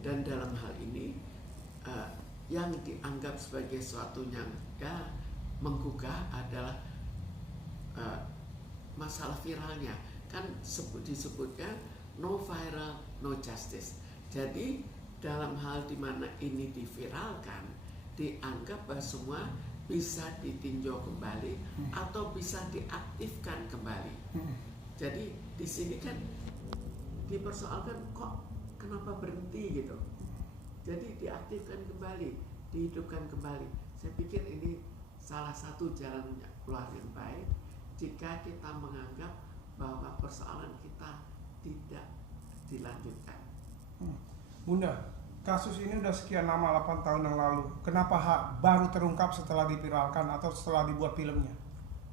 Dan dalam hal ini yang dianggap sebagai suatu yang menggugah adalah masalah viralnya. Kan disebutnya no viral no justice. Jadi dalam hal dimana ini diviralkan, dianggap bahwa semua bisa ditinjau kembali atau bisa diaktifkan kembali. Jadi di sini kan dipersoalkan kok kenapa berhenti gitu. Jadi diaktifkan kembali, dihidupkan kembali. Saya pikir ini salah satu jalan keluar yang baik jika kita menganggap bahwa persoalan kita tidak dilanjutkan. Bunda, kasus ini udah sekian lama, 8 tahun yang lalu. Kenapa baru terungkap setelah diviralkan atau setelah dibuat filmnya?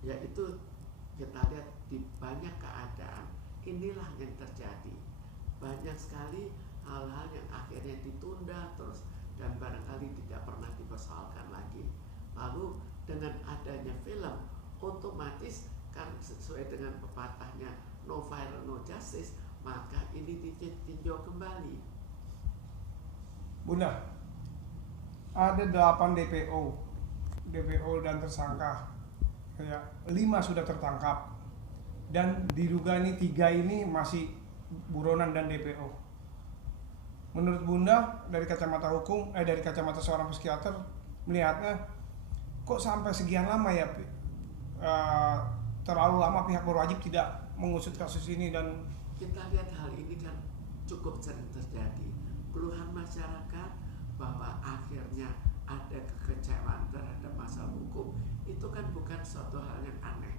Ya itu kita lihat di banyak keadaan inilah yang terjadi. Banyak sekali hal-hal yang akhirnya ditunda terus dan barangkali tidak pernah dipersoalkan lagi. Lalu dengan adanya film, otomatis kan sesuai dengan pepatahnya no viral no justice, maka ini ditinjau kembali. Bunda, ada 8 DPO dan tersangka, ya, 5 sudah tertangkap dan diduga ini 3 ini masih buronan dan DPO. Menurut Bunda dari kacamata hukum, dari kacamata seorang psikiater melihatnya kok sampai sekian lama ya, terlalu lama pihak berwajib tidak mengusut kasus ini. Dan kita lihat hal ini kan cukup sering terjadi, keluhan masyarakat bahwa akhirnya ada kekecewaan terhadap masalah hukum, itu kan bukan suatu hal yang aneh.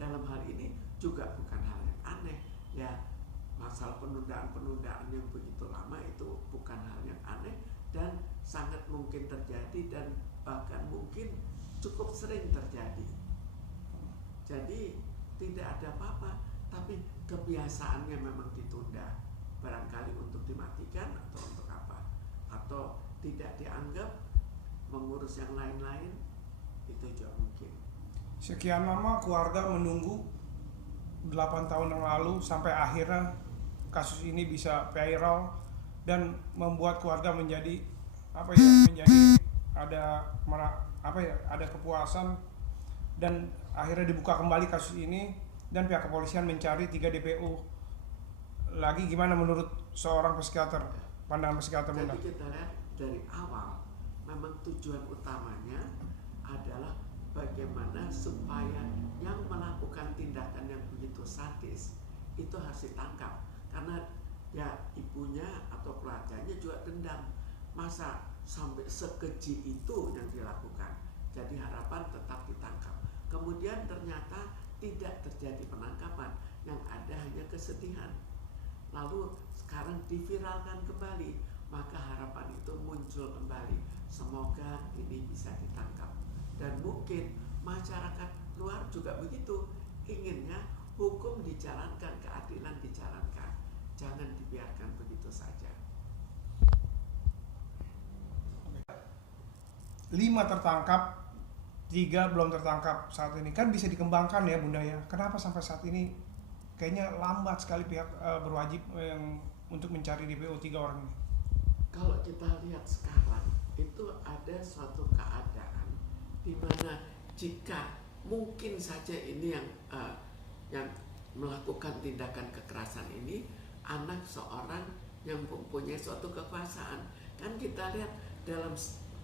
Dalam hal ini juga bukan hal yang aneh ya, masalah penundaan yang begitu lama itu bukan hal yang aneh dan sangat mungkin terjadi dan bahkan mungkin cukup sering terjadi. Jadi tidak ada apa-apa, tapi kebiasaannya memang ditunda, barangkali untuk dimatikan atau untuk apa, atau tidak dianggap mengurus yang lain-lain, itu juga mungkin. Sekian lama keluarga menunggu 8 tahun yang lalu sampai akhirnya kasus ini bisa viral dan membuat keluarga menjadi ada kepuasan dan akhirnya dibuka kembali kasus ini dan pihak kepolisian mencari 3 DPO lagi. Gimana menurut seorang psikiater, pandangan psikiater Bunda? Jadi kita lihat dari awal memang tujuan utamanya adalah bagaimana supaya yang melakukan tindakan yang begitu sadis itu harus ditangkap, karena ya ibunya atau keluarganya juga dendam, masa sampai sekeji itu yang dilakukan. Jadi harapan tetap ditangkap. Kemudian ternyata tidak terjadi penangkapan, yang ada hanya kesedihan. Lalu sekarang diviralkan kembali, maka harapan itu muncul kembali. Semoga ini bisa ditangkap. Dan mungkin masyarakat luar juga begitu, inginnya hukum dijalankan, keadilan dijalankan, jangan dibiarkan begitu saja. 5 tertangkap, 3 belum tertangkap saat ini. Kan bisa dikembangkan ya Bunda ya. Kenapa sampai saat ini kayaknya lambat sekali pihak berwajib untuk mencari DPO 3 orang ini? Kalau kita lihat sekarang itu ada suatu keadaan di mana jika mungkin saja ini yang melakukan tindakan kekerasan ini anak seorang yang mempunyai suatu kekuasaan. Kan kita lihat dalam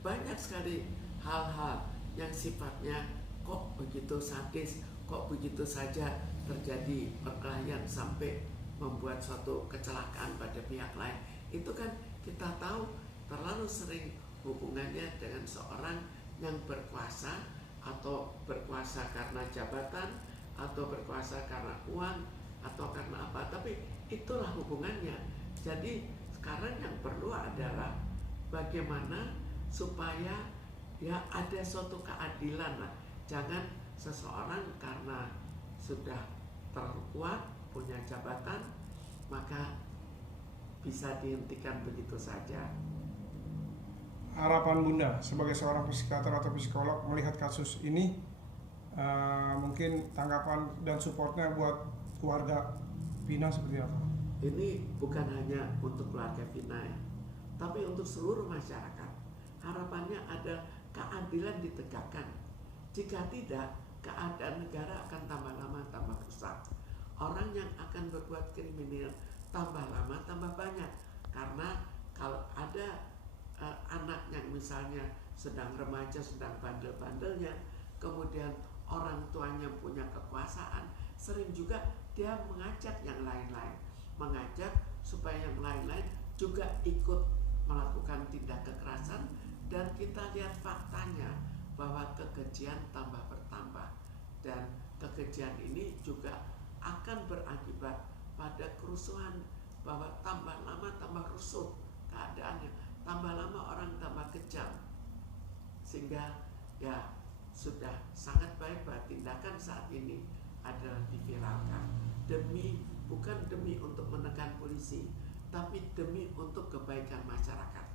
banyak sekali hal-hal yang sifatnya kok begitu sadis, kok begitu saja terjadi perkelahian sampai membuat suatu kecelakaan pada pihak lain. Itu kan kita tahu terlalu sering hubungannya dengan seorang yang berkuasa, atau berkuasa karena jabatan, atau berkuasa karena uang, atau karena apa, tapi itulah hubungannya. Jadi sekarang yang perlu adalah bagaimana supaya ya ada suatu keadilan lah. Jangan seseorang karena sudah terkuat, punya jabatan, maka bisa dihentikan begitu saja. Harapan Bunda sebagai seorang psikiater atau psikolog melihat kasus ini, mungkin tanggapan dan supportnya buat keluarga Vina seperti apa? Ini bukan hanya untuk keluarga Vina ya, tapi untuk seluruh masyarakat. Harapannya ada keadilan ditegakkan. Jika tidak, keadaan negara akan tambah lama tambah rusak. Orang yang akan berbuat kriminal tambah lama tambah banyak. Karena kalau ada anak yang misalnya sedang remaja, sedang bandel-bandelnya, kemudian orang tuanya punya kekuasaan, sering juga dia mengajak yang lain-lain, mengajak supaya yang lain-lain juga ikut melakukan tindak kekerasan. Dan kita lihat faktanya bahwa kekejian tambah bertambah, dan kekejian ini juga akan berakibat pada kerusuhan, bahwa tambah lama tambah rusuh keadaannya, tambah lama orang tambah kejam. Sehingga ya sudah sangat baik bahwa tindakan saat ini adalah diviralkan bukan demi untuk menekan polisi, tapi demi untuk kebaikan masyarakat.